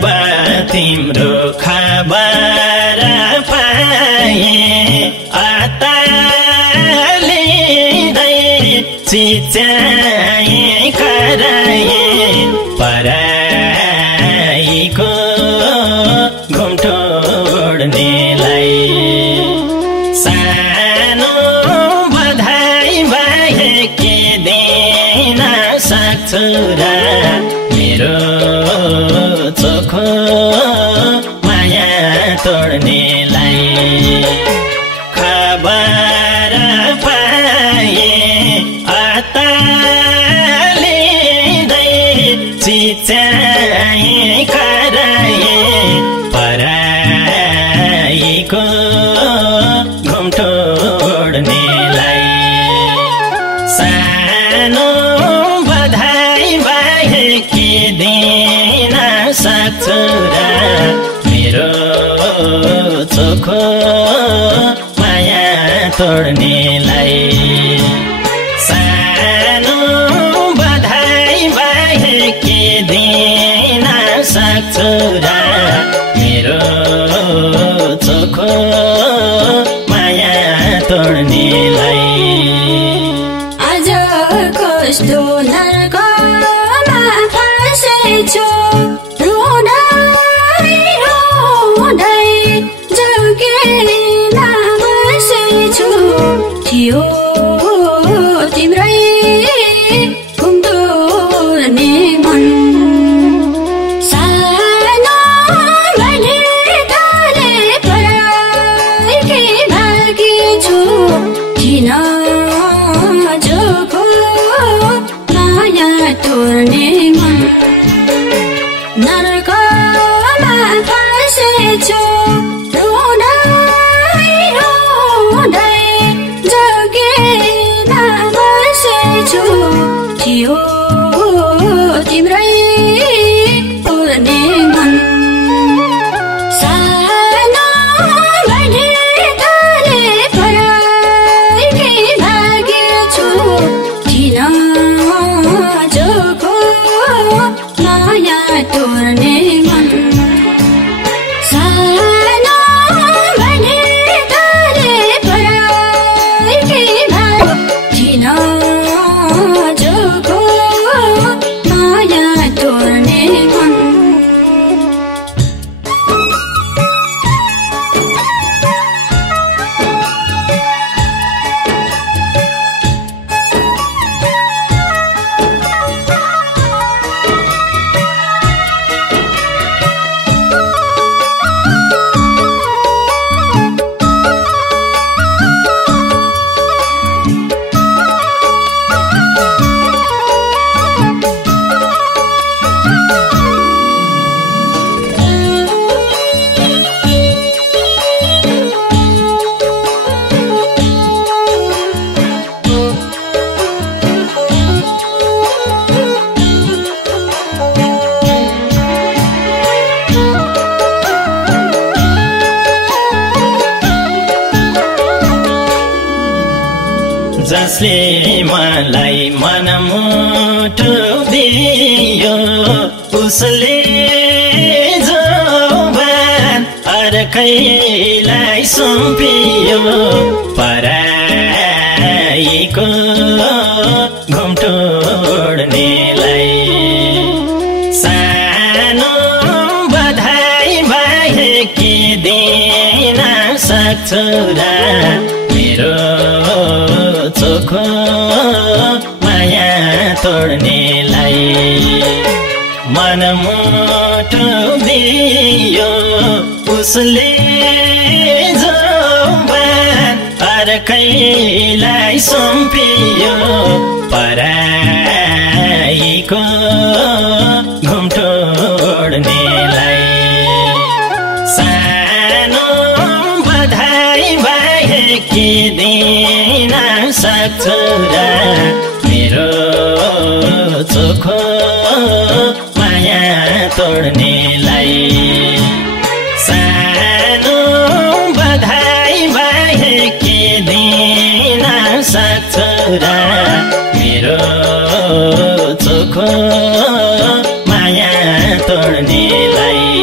जब तिम्रो खबर पाए अत्तालिँदै चिच्याए कराए पराईको घुम्टो ओढ्नेलाई सानो बधाई बाहेक के दिन सक्छु र मेरो चोखो माया तोड्नेलाई खबर पाए अत्तालिँदै चिच्याए कराए पराईको घुम्टो ओढ्नेलाई सानो बधाई बाहेक के दिन सक्छु र मेरो चोखो माया तोड्नेलाई सानो बधाई बाहेक के दिन सक्छु र मेरो चोखो माया तोड्नेलाई आज कस्तो नर्कमा फसेछु रुँदै रुँदै जोगेमा बसेछु थियो तिम्रै घुम्टो ओढ्ने मन सानो मैले थाले पराएकी भागेछु किन जोको माया तोड्ने मन नर्कमा फसेछु रुँदै रुँदै जोगेमा बसेछु थियो तिम्रै ओढ्ने मन सानो मैले थाले पराएकी भागेछु किन जोको माया तोड्ने मन सानो मैले थाले पराएकी किन जोको माया तोड्ने मन जसले मलाई मनमुटु दियो उसले जोबान अर्कैलाई सुम्पियो पराईको घुम्टो ओढ्नेलाई सानो बधाई बाहेक के दिन सक्छु र मेरो चोखो माया तोड्नेलाई मनमुटु दियो उसले जोबान अर्कैलाई सुम्पियो पराईको घुम्टो ओढ्नेलाई सानो बधाई बाहेक के दिन सक्छु र मेरो चोखो माया तोड्नेलाई सानो बधाई बाहेक के दिन सक्छु र मेरो चोखो माया तोड्नेलाई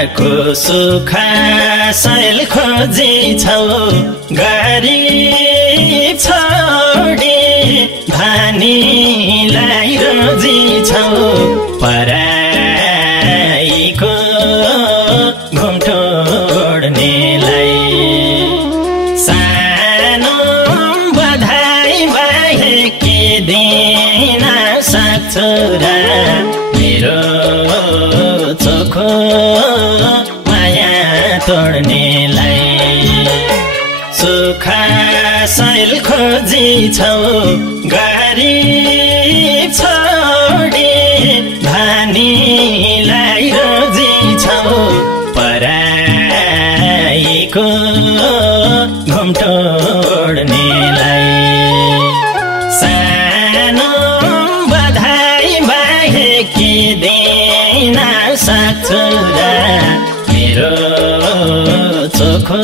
संसारको सुख शैल खोजिछौ गरिब छोडी धनीलाई रोजिछौ पराईको घुम्टो ओढ्नेलाई सानो बधाई बाहेक के दिन सक्छु र मेरो चोखो माया तोड्नेलाई सुख शैल खोजिछौ गरिब छोडी धनीलाई रोजिछौ पराईको घुम्टो ओढ्नेलाई सानो बधाई बाहेक के दिन सक्छु र मेरो चोखो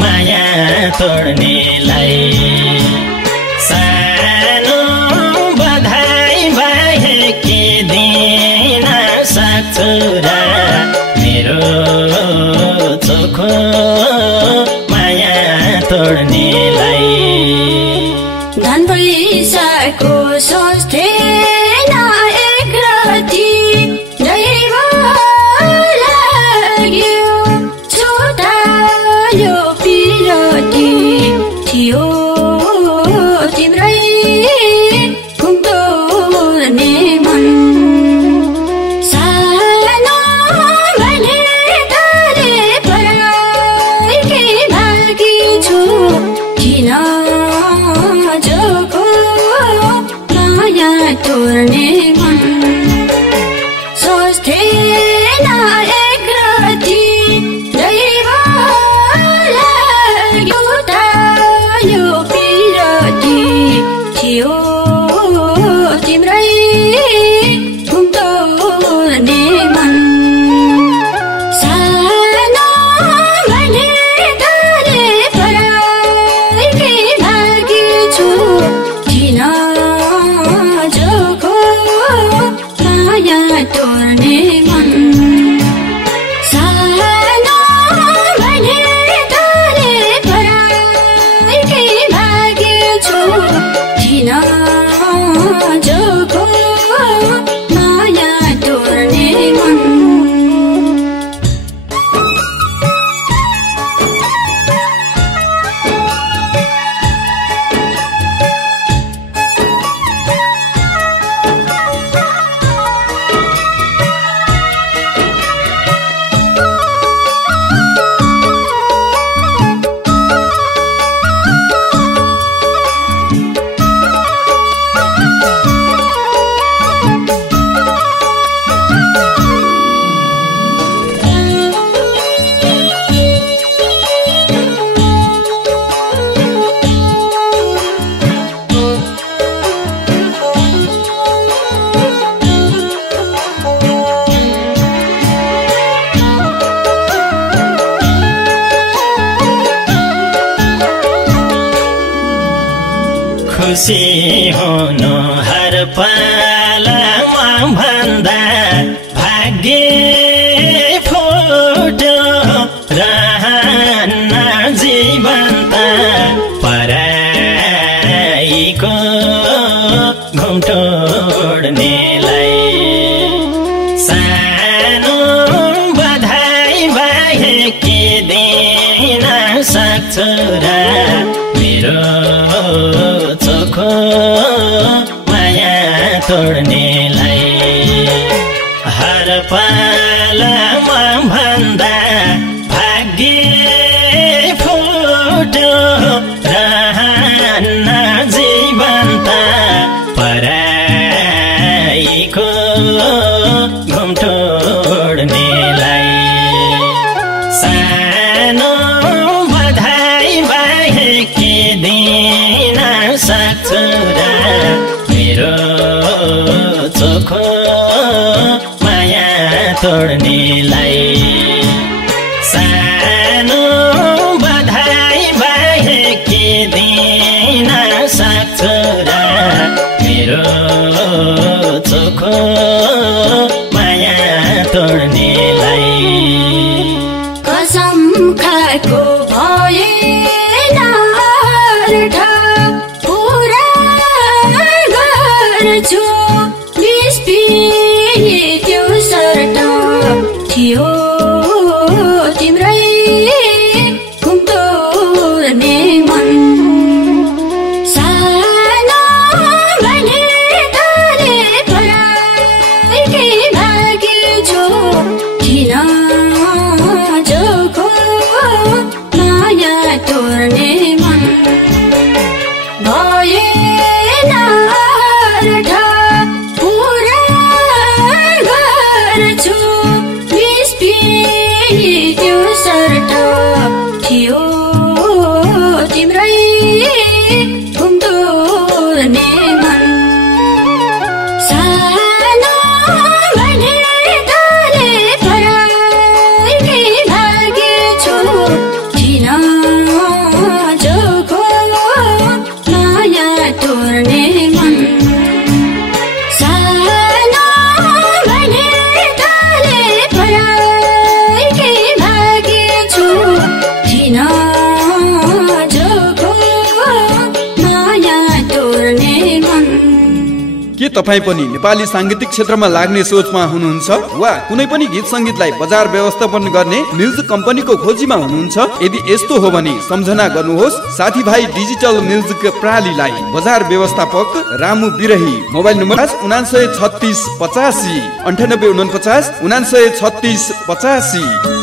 माया तोड्नेलाई सानो बधाई बाहेक के दिन सक्छु र मेरो चोखो माया तोड्नेलाई धन पैसाको सोच थिएन एक राति दैव लाग्यो छुटायो पिरती थियो तिम्रै घुम्टो ओढ्ने मन सानो भने तारे पराईकै भागी छु किन जोको माया तोड्ने मन सोच्थेन एक राति दैव लाग्यो छुटायो पिरती थियो तिम्रै घुम्टो ओढ्ने मन सानो भने तारे पराईकै भागी छु किन जोको माया तोड्ने मन सानो भने तारे पराईकै भागी छु किन जोको माया तोड्ने मन खुसी हुनु हर पालामा भन्दा भाग्य फुट्यो रहन्न जीवन्त पराईको घुम्टो ओढ्नेलाई सानो बधाई बाहेक के दिन सक्छु र मेरो चोखो माया तोड्नेलाई हर पालामा भन्दा भाग्य फुट्यो रहन्न जीवन्त पराईको घुम्टो ओढ्नेलाई सानो बधाई बाहेक के दिन सक्छु र मेरो चोखो माया तोड्नेलाई सानो बधाई बाहेक के दिन सक्छु र मेरो चोखो माया तोड्नेलाई तिम्रै घुम्दोर्ने मन सानो भने ताले पराइकै भागेछु किन जोको माया तोर्ने मन सानो भने ताले पराइकै भागेछु किन जोको माया तोर्ने मन। के तपाईँ पनि नेपाली सांगीतिक क्षेत्रमा लाग्ने सोचमा हुनुहुन्छ वा कुनै पनि गीत संगीतलाई बजार व्यवस्थापन गर्ने म्युजिक कम्पनीको खोजीमा हुनुहुन्छ? यदि यस्तो हो भने सम्झना गर्नुहोस् साथीभाइ डिजिटल म्युजिक प्रणालीलाई। बजार व्यवस्थापक रामु बिरही, मोबाइल नम्बर 99 36 85 98 49 99 36 85।